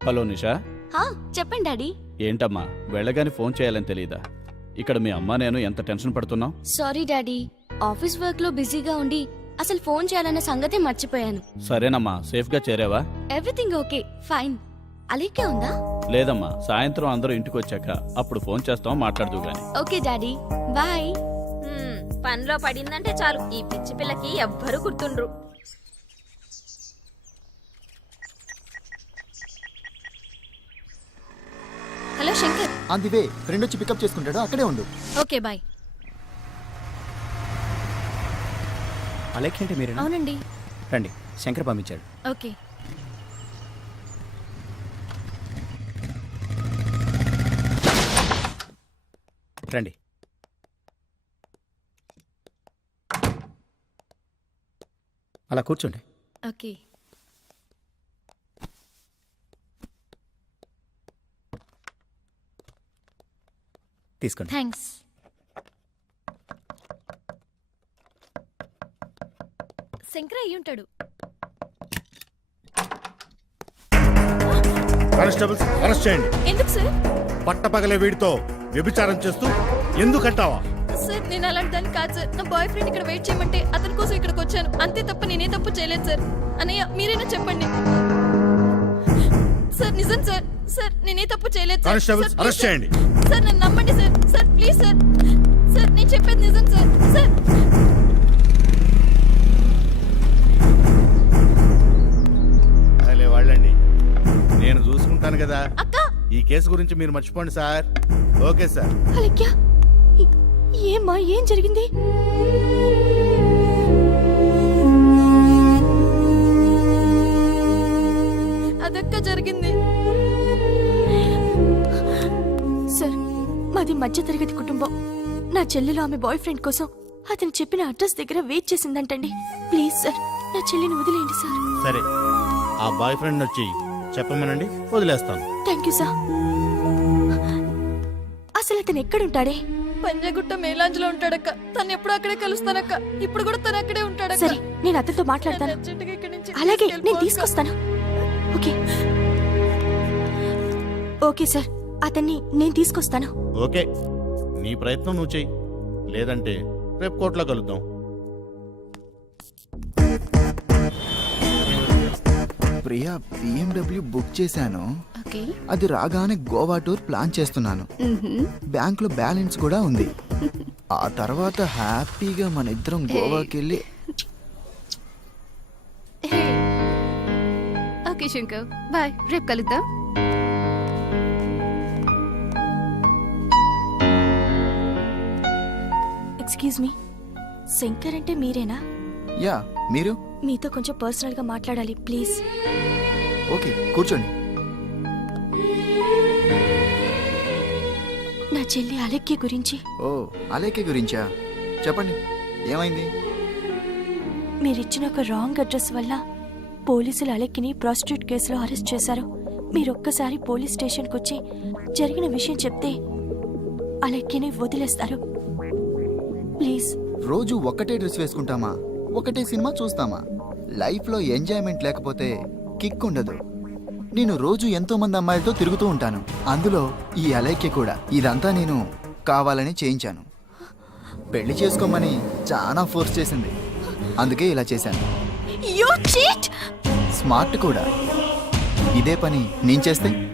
Hello నిషా. హా చెప్పండి daddy. ఏంటమ్మా వెళ్ళగాని ఫోన్ చేయాలని తెలియదా ఇక్కడ మీ అమ్మ నేను ఎంత టెన్షన్ పడుతున్నావు సారీ డాడీ ఆఫీస్ వర్క్లో బిజీగా ఉండి అసలు ఫోన్ చేయాలన్న సంగతే మర్చిపోయాను. సరేనమ్మా సేఫ్గా చేరావా? ఎవ్రీథింగ్ ఓకే ఫైన్ అలీకే ఉందా? లేదమ్మా సాయంత్రం అందరూ ఇంటికి వచ్చాక అప్పుడు ఫోన్ చేస్తాం మాట్లాడుతూ గాని. ఓకే డాడీ బాయ్ హ్మ్, పనిలో పడిందంటే చాలు. ఈ పిచ్చి పిల్లకి ఎవ్వరు గుర్తుండ్రు. Hello Shankar. On the way friend వచ్చి పికప్ చేసుకుంటాడు అక్కడే ఉండు. Okay bye. అలెక్స్ అంటే మీరేనా? అవునండి. రండి శంకర్ పంపించాడు. ఓకే. రండి. అలా కూర్చోండి. ఓకే. తీసుకోండి. థ్యాంక్స్ శంకర్ అయ్యి ఉంటాడు. కానిస్టేబుల్స్ అరెస్ట్ చేయండి. ఎందుకు సార్? పట్టపగలే వీడితో వ్యభిచారం చేస్తూ ఎందుకంటావా? సార్ నేను అలాంటి దాన్ని కాదు సార్. నా బాయ్ ఫ్రెండ్ ఇక్కడ వెయిట్ చేయమంటే అతని కోసం ఇక్కడికి వచ్చాను. అంతే తప్ప నేనే తప్పు చేయలేదు సార్. అన్నయ్య మీరైనా చెప్పండి. సార్ నిజం సార్. సార్ నేనే తప్పు చేయలేదు సార్. Constables arrest. చేయండి. సార్ నన్ను నమ్మండి sir. Sir please sir. Sir నేను చెప్పేది నిజం సార్. సార్. అలే వాళ్ళండి నేను చూసుకుంటాను కదా. అక్క! ఈ కేసు గురించి మీరు మర్చిపోండి సార్. Okay sir. అలెక్య ఏమ్మా ఏం జరిగింది? అదక్క జరిగింది. మాది మధ్యతరగతి కుటుంబం. నా చెల్లెలు ఆమె బాయ్ ఫ్రెండ్ కోసం అతను చెప్పిన అడ్రస్ దగ్గర వెయిట్ చేసిందంటండి. ప్లీజ్ సార్ నా చెల్లిని వదిలేయండి సార్ సరే ఆ బాయ్ ఫ్రెండ్ వచ్చి చెప్పమనండి వదిలేస్తాను. థ్యాంక్ యూ సార్ అసలు అతను ఎక్కడుంటాడే? పంజాగుట్ట మేలాంజ్లో ఉంటాడక్క. తను ఎప్పుడు అక్కడే కలుస్తానక్క. ఇప్పుడు కూడా తను అక్కడే ఉంటాడక్క. సరే నేను అతనితో మాట్లాడతాను. అలాగే నేను. తీసుకొస్తాను. ఓకే. ఓకే సార్ అతన్ని నేను తీసుకొస్తాను. ఓకే. నీ ప్రయత్నం నువ్వు చెయ్యి. లేదంటే రేపు కోర్టులో కలుద్దాం. ప్రియా బిఎండబ్ల్యూ బుక్ చేశాను. ఓకే. అది రాగానే గోవా టూర్ ప్లాన్ చేస్తున్నాను. బ్యాంక్లో బ్యాలెన్స్ కూడా ఉంది. ఆ తర్వాత హ్యాపీగా మన ఇద్దరం గోవాకి వెళ్ళి ఓకే శంకర్. బాయ్. రేపు కలుద్దాం. ఎక్స్క్యూజ్ మీ శంకర్ అంటే మీరేనా? యా మీరు? మీతో కొంచెం పర్సనల్గా మాట్లాడాలి ప్లీజ్. ఓకే కూర్చోండి. నా చెల్లి అలెక్కి గురించి. ఓ అలేకే గురించా? చెప్పండి ఏమైంది? మీరిచ్చిన ఒక రాంగ్ అడ్రస్ వల్ల పోలీసులు అలెక్కిని ప్రాస్టిట్యూట్ కేసులో అరెస్ట్ చేశారు. మీరు ఒక్కసారి పోలీస్ స్టేషన్కి వచ్చి జరిగిన విషయం చెప్తే అలెక్కిని వదిలేస్తారు. ప్లీజ్. రోజు ఒకటే డ్రెస్ వేసుకుంటామా? ఒకటే సినిమా చూస్తామా? లైఫ్లో ఎంజాయ్మెంట్ లేకపోతే కిక్ ఉండదు. నేను రోజు ఎంతో మంది అమ్మాయిలతో తిరుగుతూ ఉంటాను. అందులో ఈ అలైక్య కూడా. ఇదంతా నేను కావాలని చేయించాను. పెళ్ళి చేసుకోమని చాలా ఫోర్స్ చేసింది. అందుకే ఇలా చేశాను. స్మార్ట్ కూడా. ఇదే పని నేను చేస్తే?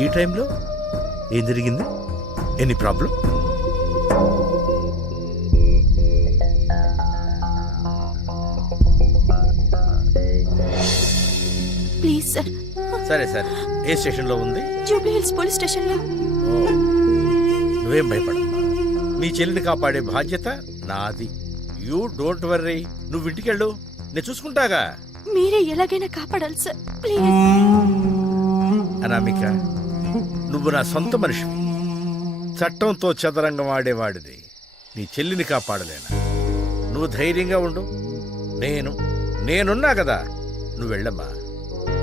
ఈ టైంలో ఏం జరిగింది? Any problem? Please sir. సరే సరే. ఏ స్టేషన్లో ఉంది? జూబ్లీ హిల్స్ పోలీస్ స్టేషన్లో. నువ్వేం భయపడ మీ చెల్లిని కాపాడే బాధ్యత నాది. You don't worry. నువ్వు ఇంటికెళ్ళు. నేను చూసుకుంటాగా. మీరే ఎలాగైనా కాపాడాలి సార్. ప్లీజ్. అనామిక నువ్వు నా సొంత మనిషివి. చట్టంతో చదరంగం ఆడేవాడిది. నీ చెల్లిని కాపాడలేనా? నువ్వు ధైర్యంగా ఉండు. నేను నేనున్నా కదా. నువ్వు వెళ్ళమ్మా.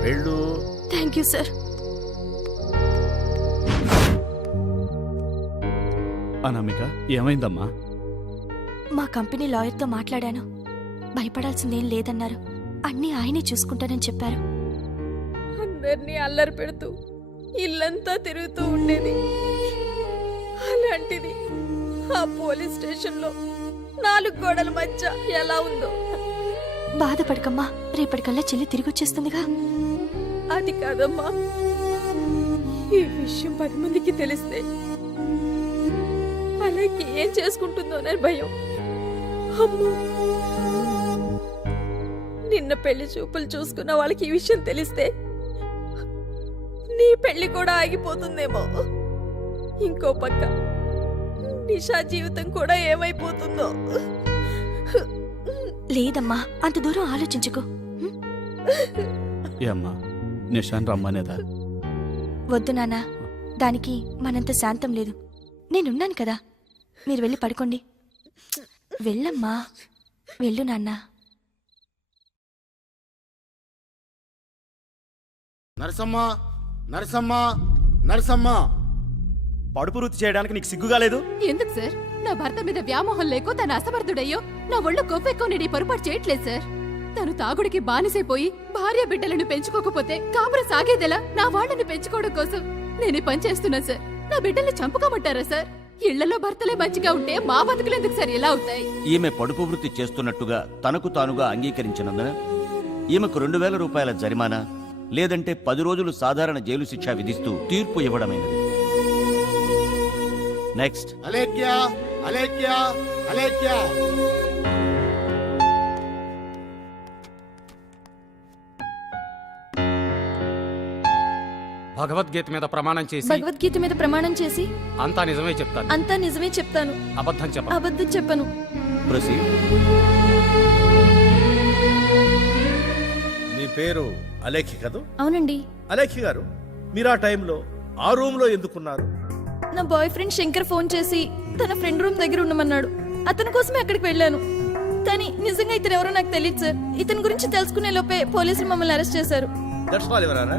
వెళ్ళు. థ్యాంక్ యూ సార్ అనామిక ఏమైందమ్మా? మా కంపెనీ లాయర్తో మాట్లాడాను. భయపడాల్సిందేం లేదన్నారు. అన్నీ ఆయనే చూసుకుంటానని చెప్పారు. అందరినీ అల్లరి పెడుతూ ఇల్లంతా తిరుగుతూ ఉండేది. అలాంటిది ఆ పోలీస్ స్టేషన్లో నాలుగు గోడల మధ్య ఎలా ఉందో. బాధపడకమ్మా రేపటికల్లా చెల్లి తిరిగి వచ్చేస్తుందిగా అది కాదమ్మా. ఈ విషయం పది మందికి తెలిస్తే అలాగే ఏం చేసుకుంటుందోనని భయం. అమ్మో! నిన్న పెళ్ళి చూపులు చూసుకున్న వాళ్ళకి ఈ విషయం తెలిస్తే నీ పెళ్ళి కూడా ఆగిపోతుందేమో. ఇంకో పక్క నిషా జీవితం కూడా ఏమైపోతుందో. లేదమ్మా అంత దూరం ఆలోచించుకో. ఏ అమ్మా నిషాన్ రమ్మనేదా? వద్దు నాన్న దానికి మనంత శాంతం లేదు. నేనున్నాను కదా మీరు వెళ్ళి పడుకోండి. వెళ్ళమ్మా వెళ్ళు నాన్న. నరసమ్మ నరసమ్మ నరసమ్మ. పడుపు వృత్తి చేయడానికి నీకు సిగ్గుగా లేదు? ఎందుకు సార్? నా భర్త మీద వ్యామోహం లేకో తన అసమర్థుడయ్యో నా ఒళ్ళు నేను ఈ పొరపాటు చేయట్లేదు సార్. తను తాగుడికి బానిసైపోయి భార్య బిడ్డలను పెంచుకోకపోతే కాపురం సాగేదెలా నా వాళ్ళని పెంచుకోవడం కోసం నేను పని చేస్తున్నాను సార్. నా బిడ్డల్ని చంపుకోమంటారా సార్? ఇళ్ళలో భర్తలే మంచిగా ఉంటే మా బతుకులు ఎందుకు సార్ ఎలా అవుతాయి? ఈమె పడుపు వృత్తి చేస్తున్నట్టుగా తనకు తానుగా అంగీకరించినందున ఈమెకు రెండు వేల రూపాయల జరిమానా? లేదంటే పది రోజులు సాధారణ జైలు శిక్ష విధిస్తూ తీర్పు ఇవ్వడమైనది. నెక్స్ట్ అలేఖ్య అలేఖ్య అలేఖ్య. భగవద్గీత మీద ప్రమాణం చేసి భగవద్గీత మీద ప్రమాణం చేసి అంతా నిజమే చెప్తాను. అంతా నిజమే చెప్తాను. అబద్ధం చెప్పను. అబద్ధం చెప్పను. ప్రొసీడ్ మీ పేరు అలేఖ్య కదూ? అవునండి. అలేఖ్య గారు మీరు ఆ టైంలో ఆ రూమ్లో ఎందుకున్నారు? నా బాయ్ ఫ్రెండ్ శంకర్ ఫోన్ చేసి తన ఫ్రెండ్ రూమ్ దగ్గర ఉండమన్నాడు. అతని కోసమే అక్కడికి వెళ్ళాను. కానీ నిజంగా ఇతను ఎవరో నాకు తెలియదు సార్. ఇతని గురించి తెలుసుకునే లోపే పోలీసులు మమ్మల్ని అరెస్ట్ చేశారు. దట్స్ ఆల్ ఎవరానా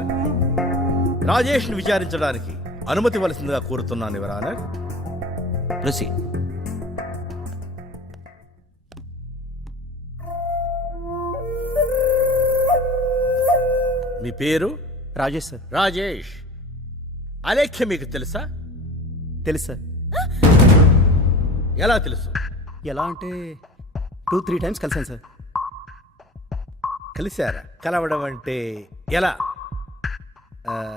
రాజేష్ని విచారించడానికి అనుమతి ఇవ్వాల్సిందిగా కోరుతున్నాను ఎవరానా ప్రొసీడ్ మీ పేరు? రాజేష్ సార్. రాజేష్. అలేఖ్య మీకు తెలుసా? తెలుసు సార్. ఎలా తెలుసు? ఎలా అంటే టూ త్రీ టైమ్స్ కలిసాను సార్. కలిశారా? కలవడం అంటే ఎలా?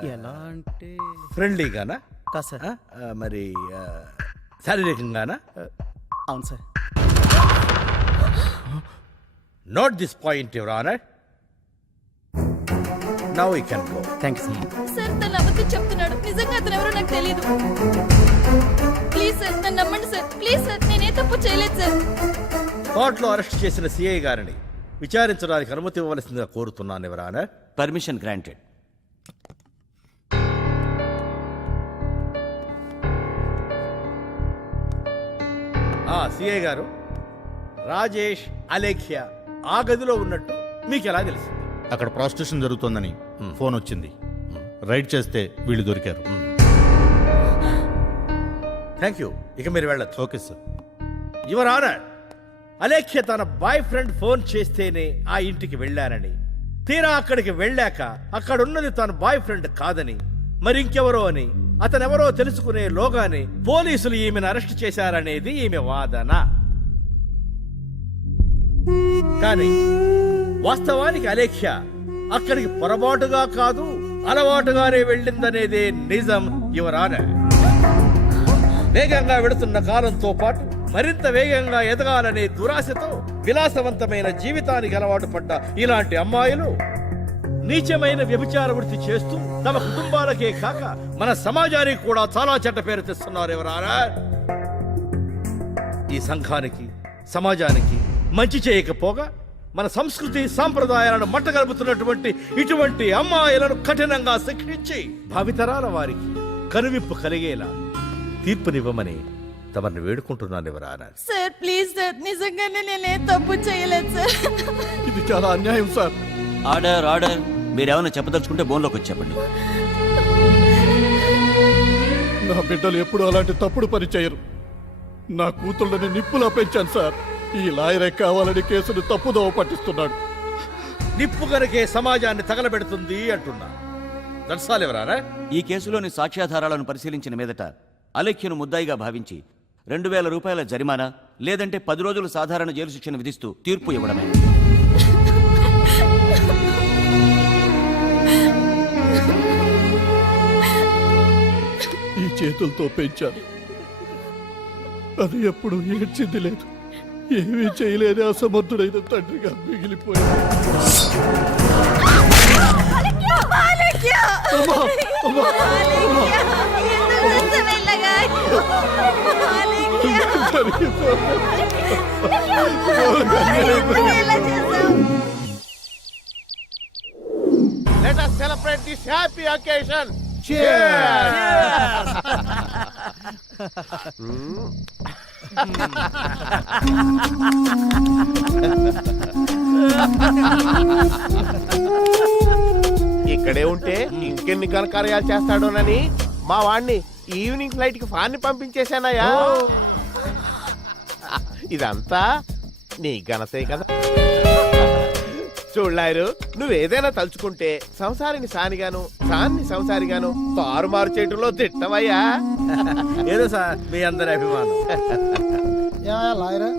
ఎలా అంటే ఫ్రెండ్లీగానా? కాదు సార్. ఆ, ఆ, మరి ఆ, శారీరకంగానా? అవును sir. Note this point your honour now you can go thank you sir sir తను అబద్ధం చెప్తున్నాడు. నిజంగా అతను ఎవరో నాకు తెలియదు ప్లీజ్ సార్ నన్ను నమ్మండి సార్ ప్లీజ్ సార్ నేనే తప్పు చేయలేదు సార్ కోర్టులో అరెస్ట్ చేసిన సిఐ గారిని విచారించడానికి అనుమతి ఇవ్వవలసిందిగా కోరుతున్నాను ఎవర్ ఆనర్ పర్మిషన్ గ్రాంటెడ్ ఆ సిఐ గారు రాజేష్ అలేఖ్య ఆ గదిలో ఉన్నట్టు మీకు ఎలా తెలిసింది అక్కడ ప్రాస్టిట్యూషన్ జరుగుతోందని ఫోన్ వచ్చింది రైడ్ చేస్తే వీళ్ళు దొరికారు. థ్యాంక్ యూ ఇక మీరు వెళ్ళొచ్చు. Okay sir your honour Alekhya తన బాయ్ ఫ్రెండ్ ఫోన్ చేస్తేనే ఆ ఇంటికి వెళ్ళానని తీరా అక్కడికి వెళ్ళాక అక్కడ ఉన్నది తన బాయ్ ఫ్రెండ్ కాదని మరి ఇంకెవరో అని అతనెవరో తెలుసుకునే లోగానే పోలీసులు ఈమెను అరెస్ట్ చేశారనేది ఈమె వాదన. కానీ వాస్తవానికి అలేఖ్య అక్కడికి పొరపాటుగా కాదు అలవాటుగానే వెళ్ళిందనేదే నిజం యువరాన. వేగంగా వెడుతున్న కాలంతో పాటు మరింత వేగంగా ఎదగాలనే దురాశతో విలాసవంతమైన జీవితానికి అలవాటు పడ్డ ఇలాంటి అమ్మాయిలు నీచమైన వ్యభిచార వృత్తి చేస్తూ తమ కుటుంబాలకే కాక మన సమాజానికి కూడా చాలా చెడ్డ పేరు తెస్తున్నారు ఎవరారా ఈ సంఘానికి సమాజానికి మంచి చేయకపోగా మన సంస్కృతి సాంప్రదాయాలను మట్టగలుపుతున్నటువంటి ఇటువంటి అమ్మాయిలను కఠినంగా శిక్షించి భావితరాల వారికి కనువిప్పు కలిగేలా తీర్పునివ్వమని తమని వేడుకుంటున్నాను ఎవరానా సార్ ప్లీజ్ సార్ నిజంగానే నేనే తప్పు చేయలేదు సార్. ఇది చాలా అన్యాయం సార్. Order order. మీరేమైనా చెప్పదలుచుకుంటే బోన్లోకి వచ్చి చెప్పండి. నా బిడ్డలు ఎప్పుడు అలాంటి తప్పుడు పని చేయరు. నా కూతుళ్ళని నిప్పులా పెంచాను సార్. ఈ లాయరే కావాలని కేసును తప్పుదోవ పట్టిస్తున్నాడు. నిప్పు కనుకే సమాజాన్ని తగలబెడుతుంది అంటున్నా. దర్శాలు ఎవరారా? ఈ కేసులోని సాక్ష్యాధారాలను పరిశీలించిన మీదట అలేఖ్యను ముద్దాయిగా భావించి రెండు వేల రూపాయల జరిమానా లేదంటే పది రోజులు సాధారణ జైలు శిక్షను విధిస్తూ తీర్పు ఇవ్వడమే. ఈ చేతులతో పెంచాను. అది ఎప్పుడు ఏడ్చింది లేదు. ఏమీ చేయలేని అసమర్థుడైన తండ్రిగా మిగిలిపోయింది us celebrate this happy occasion. ఇక్కడే ఉంటే ఇంకెన్ని ఘనకార్యాలు చేస్తాడోనని మా వాణ్ణి ఈవినింగ్ ఫ్లైట్కి ఫాన్ని పంపించేశానయ్యా. ఇదంతా నీ ఘనతే కదా. చూడలాయరు నువ్వేదైనా తలుచుకుంటే సంసారిని సానిగాను సాన్ని సంసారిగాను తారుమారు చేయటంలో తిట్టవయ్యా ఏదో సార్ మీ అందరి అభిమానం. లాయర్.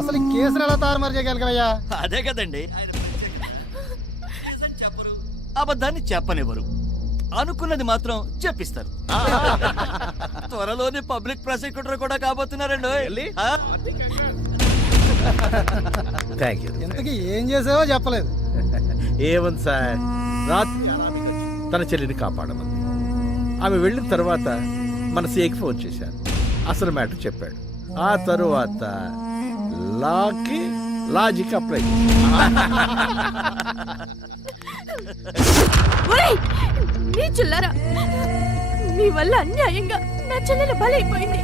అసలు ఈ కేసులు ఎలా తారుమారు చేయగలిగావయ్యా అదే కదండి. అబద్ధాన్ని చెప్పనివ్వరు. అనుకున్నది మాత్రం చెప్పిస్తారు. త్వరలోనే పబ్లిక్ ప్రాసిక్యూటర్ కూడా కాబోతున్నారండి? థ్యాంక్ యూ ఇంతకీ ఏం చేసావో చెప్పలేదు. ఏముంది సార్? రాత్రి తన చెల్లిని కాపాడమంది ఆమె వెళ్ళిన తర్వాత మన సీఏకి ఫోన్ చేశాను అసలు మ్యాటర్ చెప్పాడు. ఆ తరువాత లాకి లాజిక్ అప్లై. నీ చిల్లరా. మీ వల్ల అన్యాయంగా నా చెల్లెలు బలైపోయింది.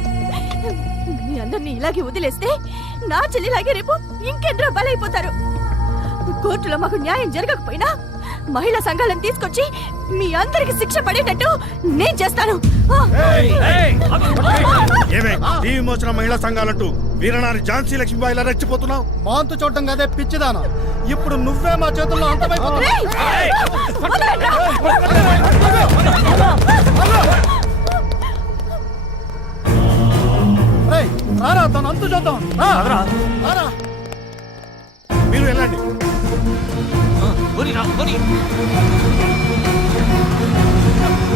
మీ అందరినీ ఇలాగే వదిలేస్తే నా చెల్లిలాగే రేపు ఇంకెందరో బలైపోతారు. కోర్టులో మాకు న్యాయం జరగకపోయినా మహిళా సంఘాలను తీసుకొచ్చి మీ అందరికి శిక్ష పడేటట్టు నేను చేస్తాను! ఏమే మహిళా సంఘాలంటూ వీరనారి ఝాన్సీ లక్ష్మీబాయిలా రెచ్చిపోతున్నావు మాంతు చూడటం కదే పిచ్చిదానా ఇప్పుడు నువ్వే మా చేతుల్లో అంతమైపోతున్నావు రారా తను అంతు చూద్దాం. రారా మీరు వెళ్ళండి పోనీ రా, పోనీ.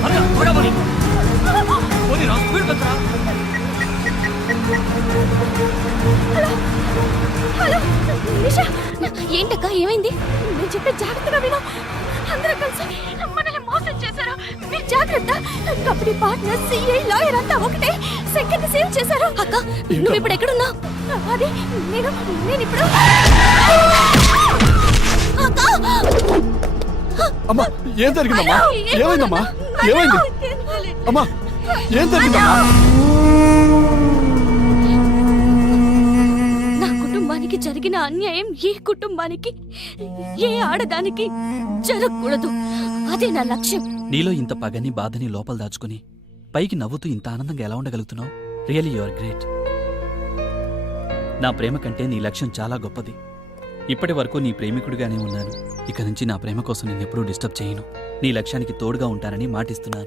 త్వరగా, త్వరగా పోనీ. పోనీ రా, స్పీడ్ పెంచరా. హలో నిషా ఏంటక్క ఏమైంది? నేను చెప్పే జాగ్రత్తగా విను. అందరూ కలిసి మనల్ని మోసం చేశారు. మీరు జాగ్రత్త. కంపెనీ పార్ట్నర్ సిఐ లాయర్ అంతా ఒకటే. సెకండ్ సేవ్ చేశారు. అక్క నువ్వు ఇప్పుడు ఎక్కడున్నా అది నేను నేను ఇప్పుడు అమ్మా ఏం జరిగిందమ్మా? ఏమైందమ్మా? ఏమైంది? అమ్మా ఏం జరిగిందమ్మా? నా కుటుంబానికి జరిగిన అన్యాయం ఏ కుటుంబానికి ఏ ఆడదానికి జరగకూడదు. అదే నా లక్ష్యం. నీలో ఇంత పగని బాధని లోపల దాచుకుని పైకి నవ్వుతూ ఇంత ఆనందంగా ఎలా ఉండగలుగుతున్నావు? రియలీ యు ఆర్ గ్రేట్ నా ప్రేమ కంటే నీ లక్ష్యం చాలా గొప్పది. ఇప్పటి వరకు నీ ప్రేమికుడిగానే ఉన్నాను. ఇక నుంచి నా ప్రేమ కోసం నిన్నెప్పుడూ డిస్టర్బ్ చేయను. నీ లక్ష్యానికి తోడుగా ఉంటానని మాటిస్తున్నాను.